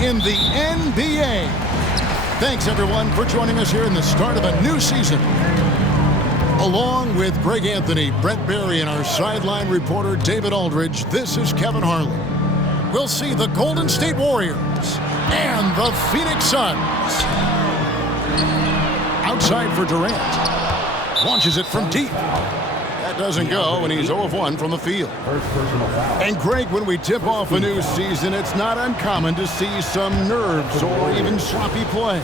in the NBA. Thanks, everyone, for joining us here in the start of a new season. Along with Greg Anthony, Brett Barry, and our sideline reporter, David Aldridge, this is Kevin Harlan. We'll see the Golden State Warriors and the Phoenix Suns. Outside for Durant. Launches it from deep. That doesn't go, and he's 0 of 1 from the field. And Greg, when we tip off a new season, it's not uncommon to see some nerves or even sloppy play.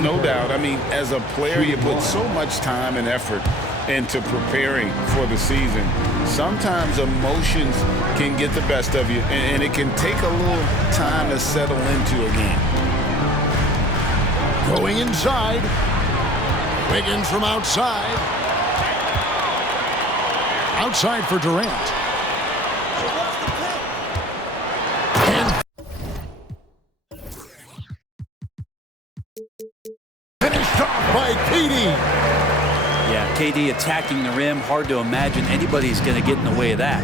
No doubt. I mean, as a player, you put so much time and effort into preparing for the season. Sometimes emotions can get the best of you, and it can take a little time to settle into a game. Going inside. Wiggins from outside. Outside for Durant. And finished off by KD. Yeah, KD attacking the rim. Hard to imagine anybody's going to get in the way of that.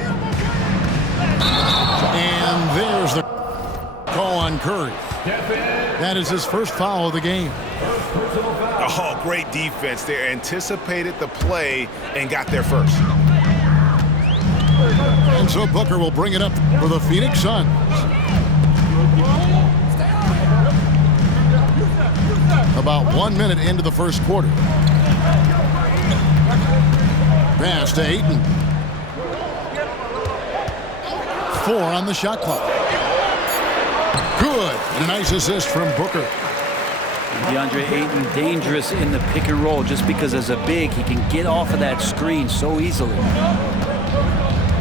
And there's the call on Curry. That is his first foul of the game. Oh, great defense. They anticipated the play and got there first. And so Booker will bring it up for the Phoenix Suns. About 1 minute into the first quarter. Pass to Ayton. 4 on the shot clock. Good. And a nice assist from Booker. DeAndre Ayton dangerous in the pick and roll just because as a big he can get off of that screen so easily.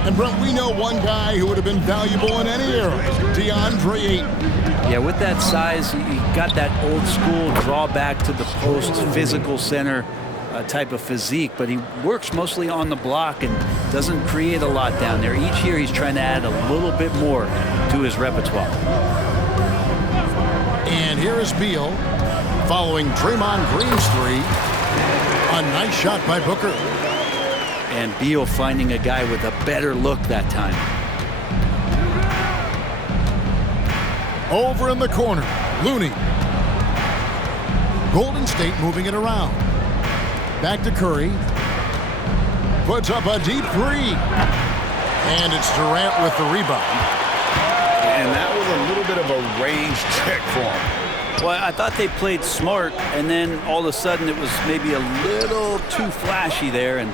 And Brent, we know one guy who would have been valuable in any era, DeAndre Ayton. Yeah, with that size, he got that old school draw back to the post, physical center type of physique, but he works mostly on the block and doesn't create a lot down there. Each year he's trying to add a little bit more to his repertoire. And here is Beal following Draymond Green's 3. A nice shot by Booker. And Beal finding a guy with a better look that time. Over in the corner, Looney. Golden State moving it around. Back to Curry. Puts up a deep 3. And it's Durant with the rebound. And that was a little bit of a range check for him. Well, I thought they played smart, and then all of a sudden it was maybe a little too flashy there, and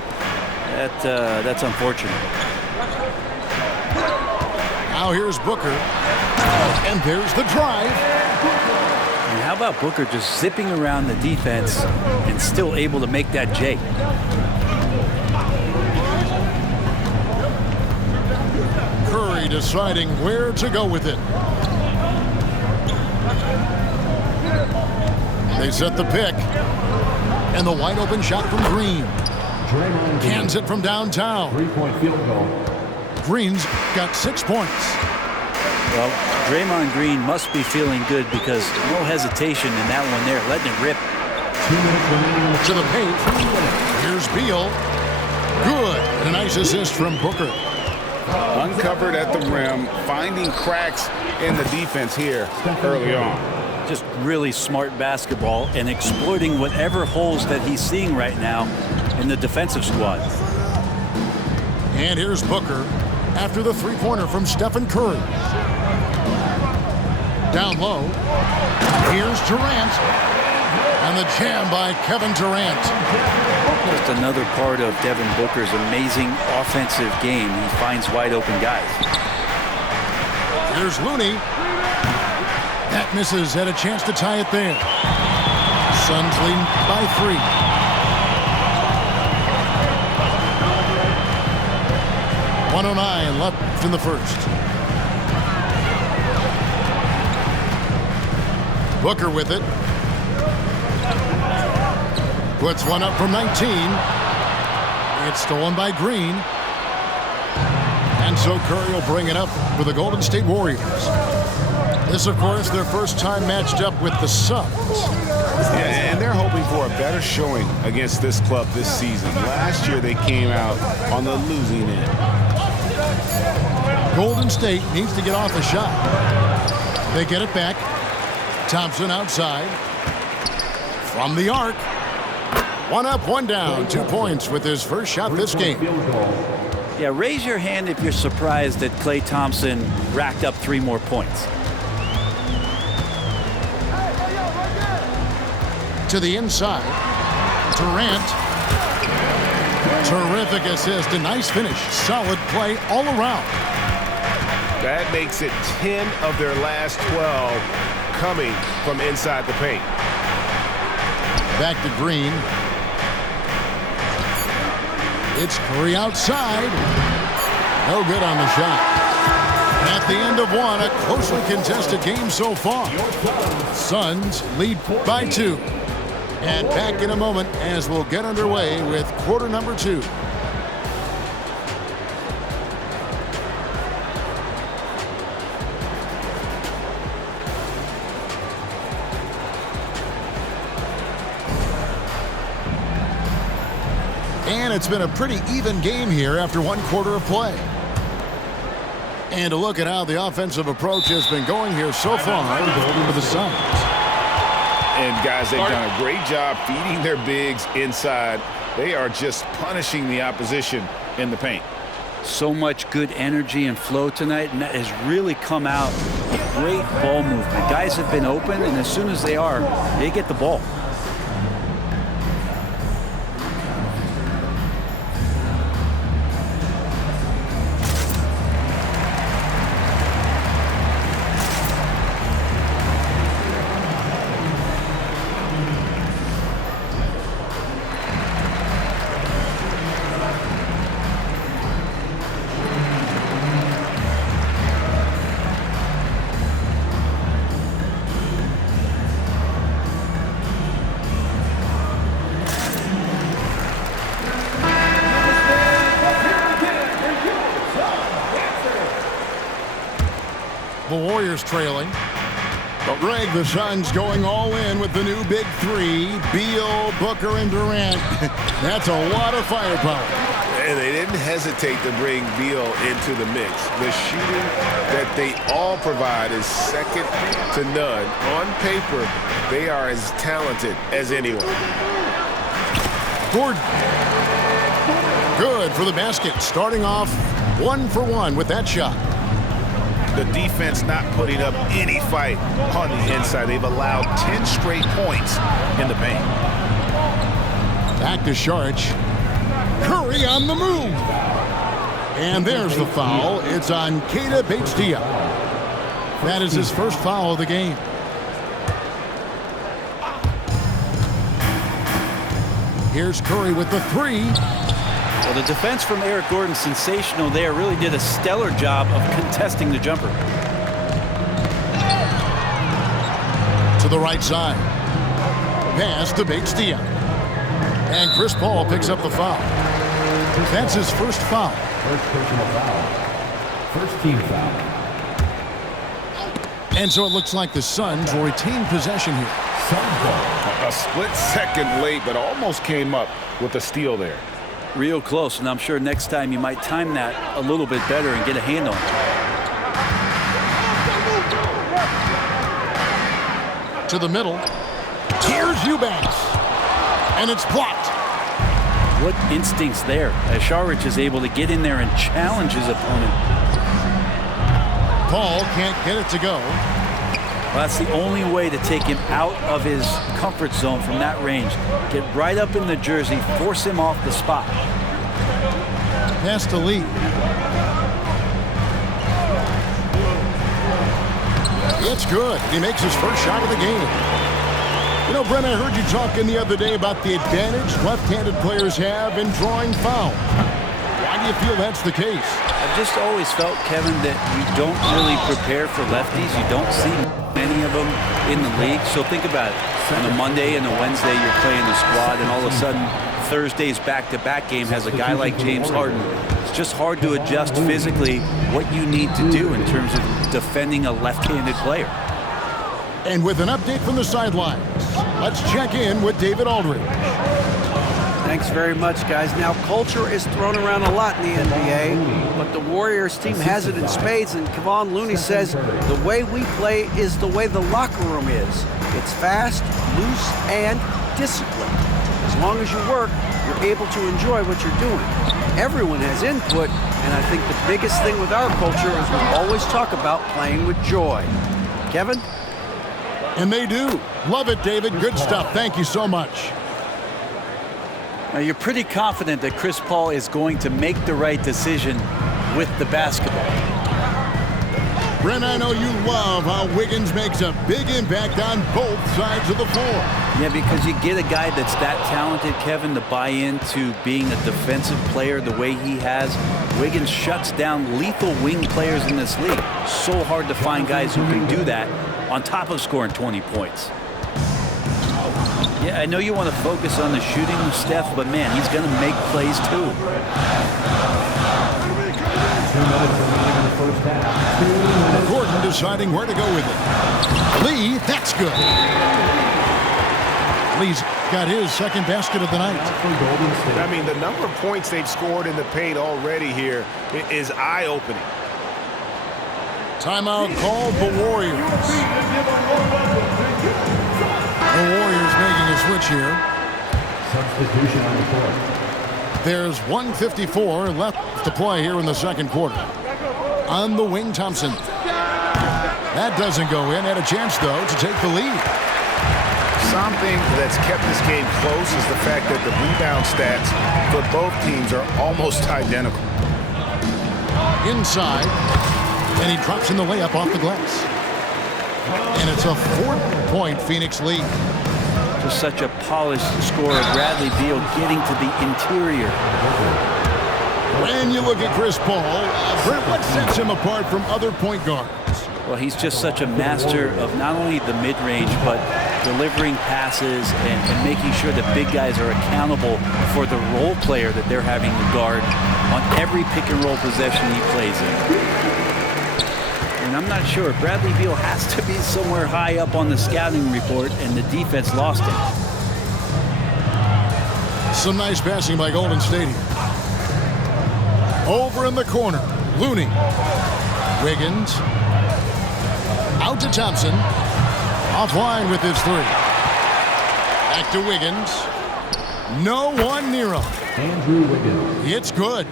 that's unfortunate. Now here's Booker. And there's the drive. And how about Booker just zipping around the defense and still able to make that J? Curry deciding where to go with it. They set the pick. And the wide open shot from Green. Cans it from downtown. 3-point field goal. Green's got 6 points. Well, Draymond Green must be feeling good because no hesitation in that one there, letting it rip. 2 minutes remaining To the paint. Here's Beal. Good. And a nice assist from Booker. Uncovered at the rim, finding cracks in the defense here early on. Just really smart basketball and exploiting whatever holes that he's seeing right now in the defensive squad. And here's Booker after the three-pointer from Stephen Curry. Down low. Here's Durant. And the jam by Kevin Durant. Just another part of Devin Booker's amazing offensive game. He finds wide open guys. Here's Looney. That misses. Had a chance to tie it there. Suns lead by 3. .109 left in the first. Booker with it. Puts one up from 19. It's stolen by Green. And so Curry will bring it up for the Golden State Warriors. This, of course, their first time matched up with the Suns. Yeah, and they're hoping for a better showing against this club this season. Last year they came out on the losing end. Golden State needs to get off a shot. They get it back. Thompson outside. From the arc. One up, one down. 2 points with his first shot this game. Yeah, raise your hand if you're surprised that Klay Thompson racked up 3 more points. To the inside. Durant. Terrific assist. A nice finish. Solid play all around. That makes it 10 of their last 12 coming from inside the paint. Back to Green. It's Curry outside. No good on the shot. At the end of one, a closely contested game so far. Suns lead by 2. And back in a moment as we'll get underway with quarter number 2. And it's been a pretty even game here after 1 quarter of play. And to look at how the offensive approach has been going here so far for the Suns. And guys, they've done a great job feeding their bigs inside. They are just punishing the opposition in the paint. So much good energy and flow tonight, and that has really come out with great ball movement. Guys have been open, and as soon as they are, they get the ball. The Warriors trailing. But Greg, the Suns going all in with the new big 3. Beal, Booker, and Durant. That's a lot of firepower. And they didn't hesitate to bring Beal into the mix. The shooting that they all provide is second to none. On paper, they are as talented as anyone. Gordon. Good for the basket. Starting off 1 for 1 with that shot. The defense not putting up any fight on the inside. They've allowed 10 straight points in the paint. Back to Saric. Curry on the move. And there's the foul. It's on Keita Bates-Diop. That is his first foul of the game. Here's Curry with the 3. Well, the defense from Eric Gordon, sensational there, really did a stellar job of contesting the jumper. To the right side. Pass to Bates-Diop. And Chris Paul picks up the foul. That's his first foul. First personal foul. First team foul. And so it looks like the Suns will retain possession here. Suns ball. A split second late, but almost came up with a steal there. Real close, and I'm sure next time you might time that a little bit better and get a hand on it. To the middle. Here's Eubanks. And it's blocked. What instincts there, as Saric is able to get in there and challenge his opponent. Paul can't get it to go. Well, that's the only way to take him out of his comfort zone from that range. Get right up in the jersey, force him off the spot. Pass to Lee. It's good. He makes his first shot of the game. You know, Brent, I heard you talking the other day about the advantage left-handed players have in drawing fouls. Why do you feel that's the case? I've just always felt, Kevin, that you don't really prepare for lefties. You don't see many of them in the league. So think about it. On a Monday and a Wednesday, you're playing the squad, and all of a sudden, Thursday's back-to-back game has a guy like James Harden. It's just hard to adjust physically what you need to do in terms of defending a left-handed player. And with an update from the sidelines, let's check in with David Aldridge. Thanks very much, guys. Now, culture is thrown around a lot in the NBA, but the Warriors team has it in spades, and Kevon Looney says the way we play is the way the locker room is. It's fast, loose, and disciplined. As long as you work, you're able to enjoy what you're doing. Everyone has input, and I think the biggest thing with our culture is we always talk about playing with joy. Kevin? And they do. Love it, David. Good stuff. Thank you so much. Now, you're pretty confident that Chris Paul is going to make the right decision with the basketball. Brent, I know you love how Wiggins makes a big impact on both sides of the floor. Yeah, because you get a guy that's that talented, Kevin, to buy into being a defensive player the way he has. Wiggins shuts down lethal wing players in this league. So hard to find guys who can do that on top of scoring 20 points. Yeah, I know you want to focus on the shooting with Steph, but man, he's going to make plays too. 2 minutes remaining in the first half. Gordon deciding where to go with it. Lee, that's good. Lee's got his second basket of the night. I mean, the number of points they've scored in the paint already here is eye-opening. Timeout called the Warriors. The Warriors making a switch here. Substitution on the court. There's 1:54 left to play here in the second quarter. On the wing, Thompson. That doesn't go in. Had a chance, though, to take the lead. Something that's kept this game close is the fact that the rebound stats for both teams are almost identical. Inside, and he drops in the layup off the glass. And it's a 4-point Phoenix lead. Just such a polished scorer. Bradley Beal getting to the interior. When you look at Chris Paul, Brent, what sets him apart from other point guards? Well, he's just such a master of not only the mid-range, but delivering passes and making sure that big guys are accountable for the role player that they're having to guard on every pick-and-roll possession he plays in. And I'm not sure. Bradley Beal has to be somewhere high up on the scouting report, and the defense lost him. Some nice passing by Golden State here. Over in the corner, Looney. Wiggins. Out to Thompson. Offline with his three. Back to Wiggins. No one near him. Andrew Wiggins. It's good.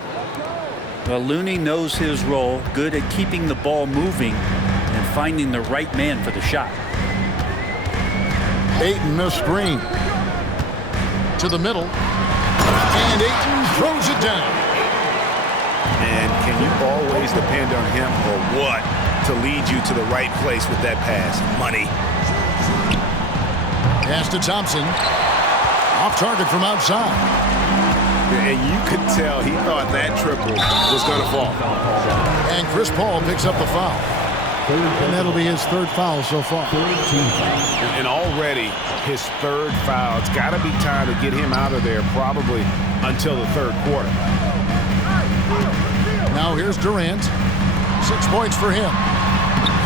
Well, Looney knows his role, good at keeping the ball moving and finding the right man for the shot. Ayton the screen. To the middle. And Ayton throws it down. And can you always depend on him or what to lead you to the right place with that pass? Money. Pass to Thompson. Off target from outside. And you could tell he thought that triple was going to fall. And Chris Paul picks up the foul. And that'll be his third foul so far. And already his third foul. It's got to be time to get him out of there probably until the third quarter. Now here's Durant. 6 points for him.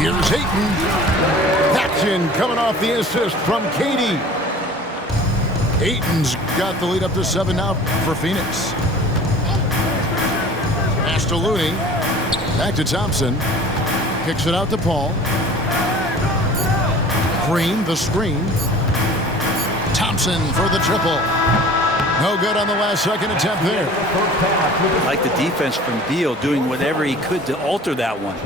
Here's Ayton. That's in, coming off the assist from KD. Ayton's got the lead up to 7 now for Phoenix. Pass to Looney. Back to Thompson. Kicks it out to Paul. Green, the screen. Thompson for the triple. No good on the last second attempt there. I like the defense from Beal doing whatever he could to alter that one.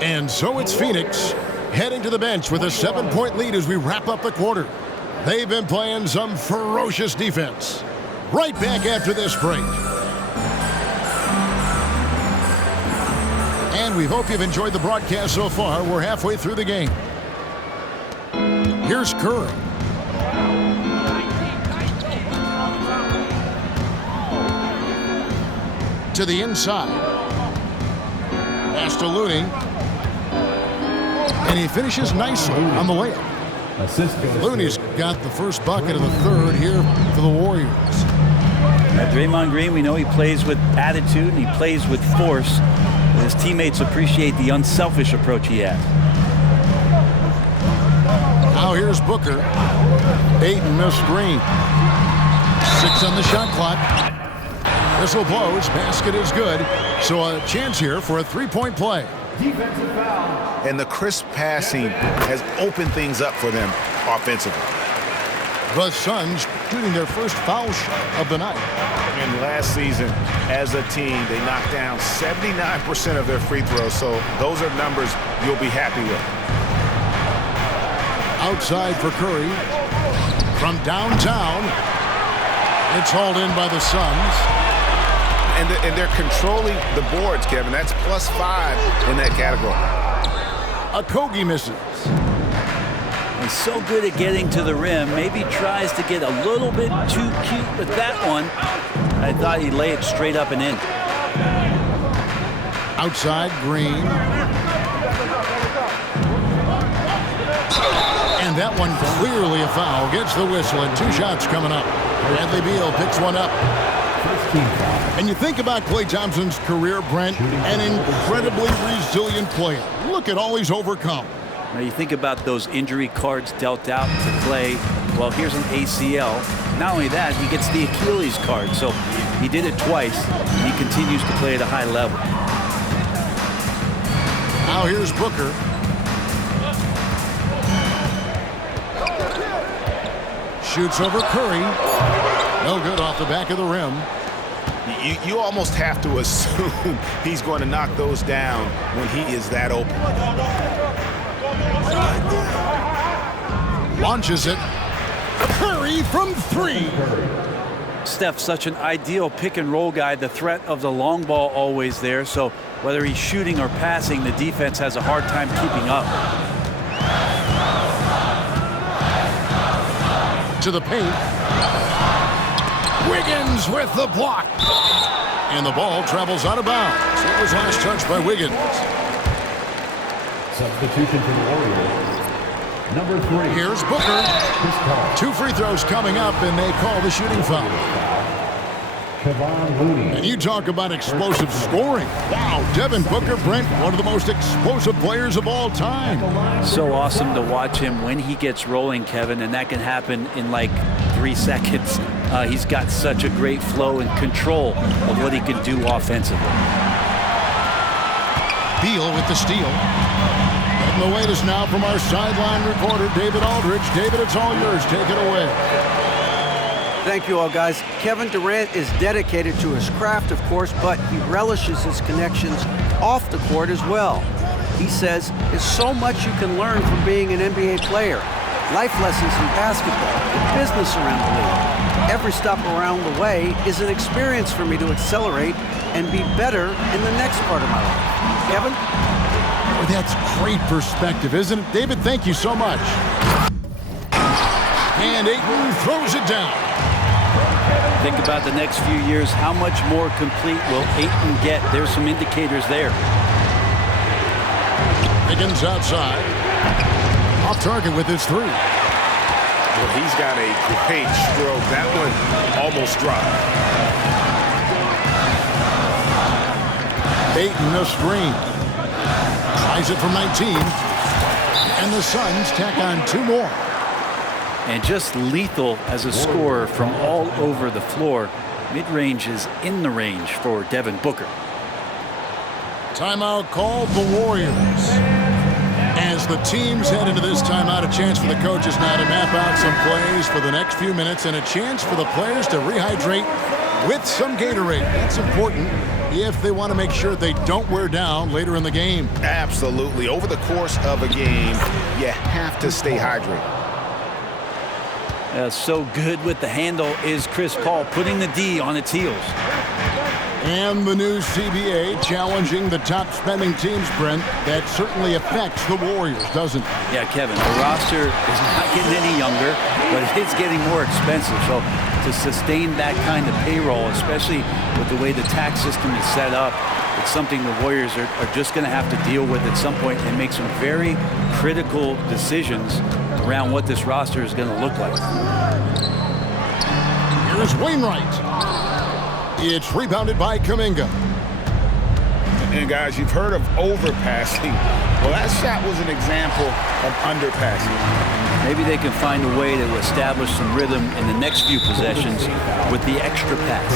And so it's Phoenix heading to the bench with a 7-point lead as we wrap up the quarter. They've been playing some ferocious defense. Right back after this break. And we hope you've enjoyed the broadcast so far. We're halfway through the game. Here's Curry. To the inside. Pass to Looney. And he finishes nicely on the layup. Looney's got the first bucket of the third here for the Warriors. Now, Draymond Green, we know he plays with attitude and he plays with force. His teammates appreciate the unselfish approach he has. Now here's Booker. Ayton the screen. 6 on the shot clock. Whistle blows. Basket is good. So a chance here for a three-point play. Defensive foul. And the crisp passing has opened things up for them offensively. The Suns shooting their first foul shot of the night. And last season, as a team, they knocked down 79% of their free throws. So those are numbers you'll be happy with. Outside for Curry. From downtown. It's hauled in by the Suns. And they're controlling the boards, Kevin. That's +5 in that category. Okogie misses. He's so good at getting to the rim. Maybe tries to get a little bit too cute with that one. I thought he'd lay it straight up and in. Outside, Green. And that one clearly a foul. Gets the whistle and 2 shots coming up. Bradley Beal picks one up. And you think about Klay Thompson's career, Brent, an incredibly resilient player. Look at all he's overcome. Now you think about those injury cards dealt out to Klay. Well, here's an ACL. Not only that, he gets the Achilles card. So he did it twice. And he continues to play at a high level. Now here's Booker. Shoots over Curry. No good off the back of the rim. You almost have to assume he's going to knock those down when he is that open. Launches it. Curry from 3. Steph's such an ideal pick and roll guy. The threat of the long ball always there. So whether he's shooting or passing, the defense has a hard time keeping up. To the paint. Wiggins with the block. And the ball travels out of bounds. It was last touched by Wiggins. Substitution for the Warriors. Number 3. Here's Booker. 2 free throws coming up, and they call the shooting foul. Kevon Looney. And you talk about explosive scoring. Wow, Devin Booker, Brent, one of the most explosive players of all time. So awesome to watch him when he gets rolling, Kevin, and that can happen in like 3 seconds. He's got such a great flow and control of what he can do offensively. Beal with the steal. Getting the latest now from our sideline reporter, David Aldridge. David, it's all yours. Take it away. Thank you all, guys. Kevin Durant is dedicated to his craft, of course, but he relishes his connections off the court as well. He says there's so much you can learn from being an NBA player. Life lessons in basketball, the business around the league. Every stop around the way is an experience for me to accelerate and be better in the next part of my life. Kevin? Oh, that's great perspective, isn't it? David, thank you so much. And Ayton throws it down. Think about the next few years. How much more complete will Ayton get? There's some indicators there. Higgins outside. Off target with his 3. Well, he's got a great stroke. That one almost dropped. Ayton a screen. Tries it from 19. And the Suns tack on 2 more. And just lethal as a scorer from all over the floor. Mid-range is in the range for Devin Booker. Timeout called the Warriors. As the teams head into this timeout, a chance for the coaches now to map out some plays for the next few minutes and a chance for the players to rehydrate with some Gatorade. That's important if they want to make sure they don't wear down later in the game. Absolutely. Over the course of a game, you have to stay hydrated. So good with the handle is Chris Paul, putting the D on its heels. And the new CBA challenging the top spending teams, Brent. That certainly affects the Warriors, doesn't it? Yeah, Kevin, the roster is not getting any younger, but it's getting more expensive. So to sustain that kind of payroll, especially with the way the tax system is set up, it's something the Warriors are just going to have to deal with at some point and make some very critical decisions around what this roster is going to look like. Here's Wainwright. It's rebounded by Kuminga. And guys, you've heard of overpassing. Well, that shot was an example of underpassing. Maybe they can find a way to establish some rhythm in the next few possessions with the extra pass.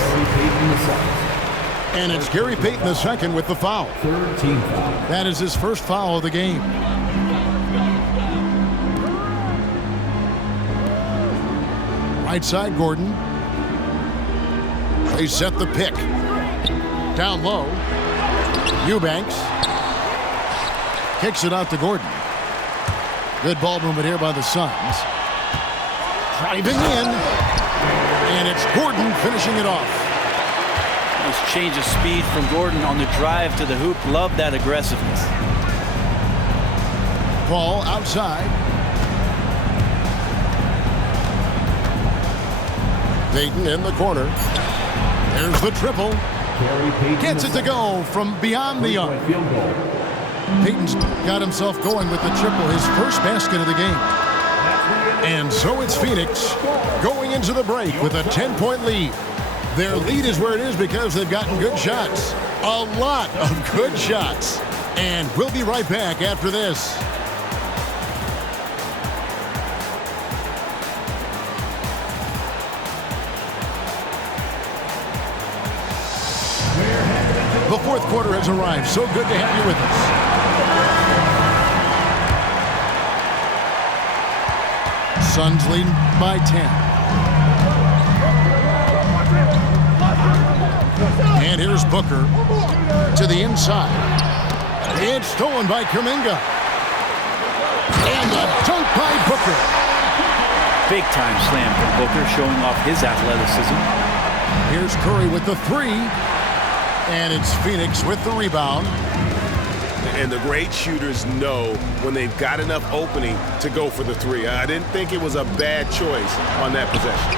And it's Gary Payton II with the foul. Third team foul. That is his first foul of the game. Right side, Gordon. They set the pick. Down low. Eubanks. Kicks it out to Gordon. Good ball movement here by the Suns. Driving in. And it's Gordon finishing it off. Nice change of speed from Gordon on the drive to the hoop. Love that aggressiveness. Ball outside. Payton in the corner. There's the triple. Gets it to go from beyond the arc. Payton's got himself going with the triple, his first basket of the game. And so it's Phoenix going into the break with a 10-point lead. Their lead is where it is because they've gotten good shots. A lot of good shots. And we'll be right back after this. The fourth quarter has arrived. So good to have you with us. Suns leading by 10. And here's Booker to the inside. It's stolen by Kuminga. And a dunk by Booker. Big time slam from Booker, showing off his athleticism. Here's Curry with the three. And it's Phoenix with the rebound. And the great shooters know when they've got enough opening to go for the three. I didn't think it was a bad choice on that possession.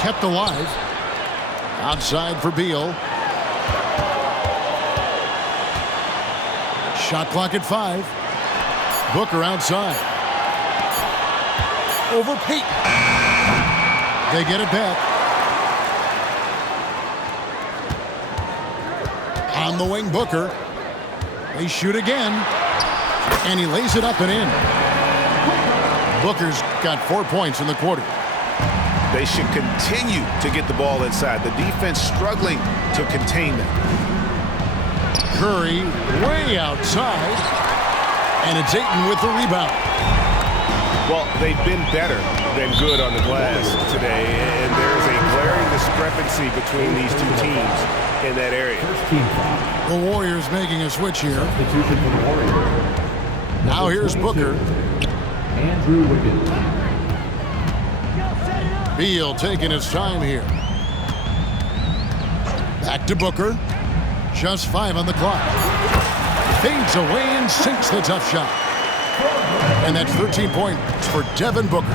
Kept alive. Outside for Beal. Shot clock at 5. Booker outside. Over Payton. They get it back. On the wing, Booker. They shoot again. And he lays it up and in. Booker's got 4 points in the quarter. They should continue to get the ball inside. The defense struggling to contain them. Curry way outside. And it's Ayton with the rebound. Well, they've been better than good on the glass today. And there's a glaring discrepancy between these two teams in that area. First team foul. The Warriors making a switch here. Substitution for the Warriors. Now here's Booker. Andrew Wiggins. Beal taking his time here. Back to Booker. Just 5 on the clock. Fades away and sinks the tough shot. And that's 13 points for Devin Booker.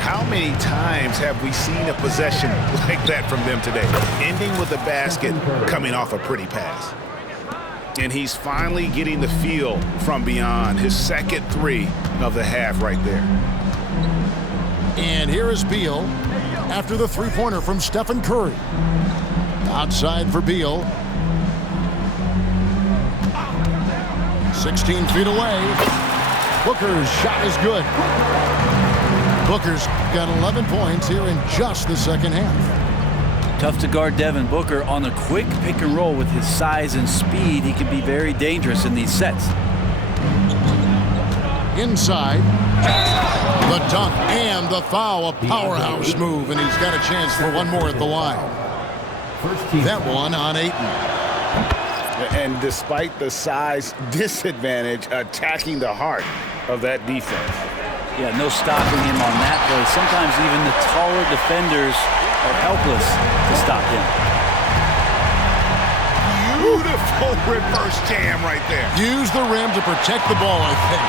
How many times have we seen a possession like that from them today? Ending with a basket, coming off a pretty pass. And he's finally getting the feel from beyond. His second three of the half right there. And here is Beal after the three-pointer from Stephen Curry. Outside for Beal. 16 feet away. Booker's shot is good. Booker's got 11 points here in just the second half. Tough to guard Devin Booker on the quick pick and roll with his size and speed. He can be very dangerous in these sets. Inside. The dunk and the foul. A powerhouse move, and he's got a chance for one more at the line. First team. That one on Ayton. And despite the size disadvantage, attacking the heart of that defense. Yeah, no stopping him on that play. Sometimes even the taller defenders are helpless to stop him. Beautiful reverse jam right there. Use the rim to protect the ball, I think.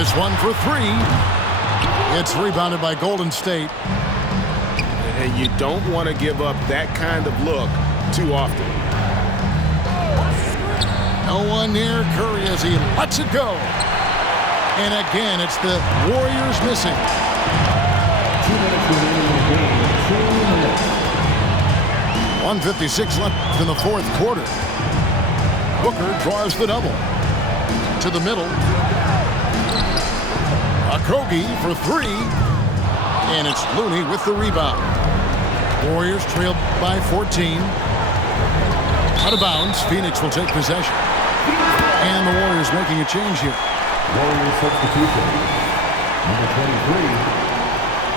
This one for 3. It's rebounded by Golden State. And you don't want to give up that kind of look too often. No one near Curry as he lets it go. And again, it's the Warriors missing. 2 minutes remaining in the game. 2 minutes. 1:56 left in the fourth quarter. Booker draws the double. to the middle. Okogie for three. And it's Looney with the rebound. Warriors trail by 14. Out of bounds. Phoenix will take possession. And the Warriors making a change here. Warriors substitution. Number 23,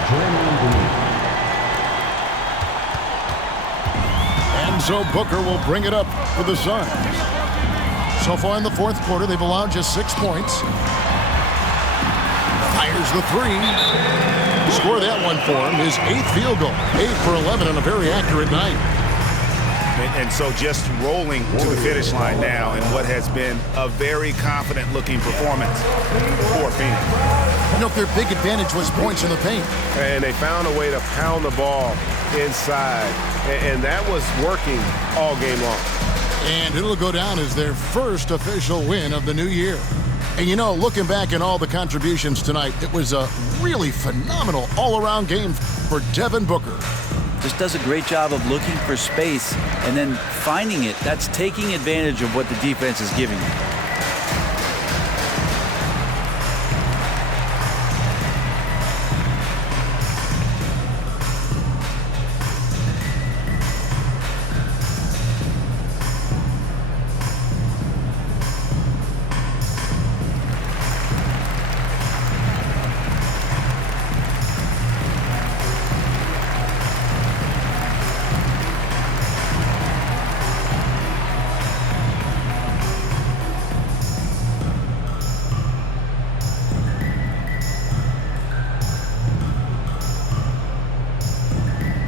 Draymond Green. Enzo Booker will bring it up for the Suns. So far in the fourth quarter, they've allowed just 6 points. Fires the three. Score that one for him. His 8th field goal. 8 for 11 on a very accurate night. And so just rolling to the finish line now in what has been a very confident-looking performance for Phoenix. You know, their big advantage was points in the paint. And they found a way to pound the ball inside. And that was working all game long. And it'll go down as their first official win of the new year. And, you know, looking back at all the contributions tonight, it was a really phenomenal all-around game for Devin Booker. Just does a great job of looking for space and then finding it. That's taking advantage of what the defense is giving you.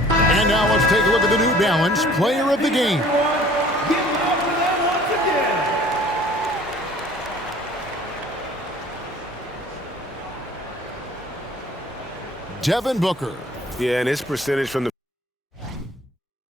And now let's take a look at the New Balance Player of the Game. Devin Booker. Yeah, and his percentage from the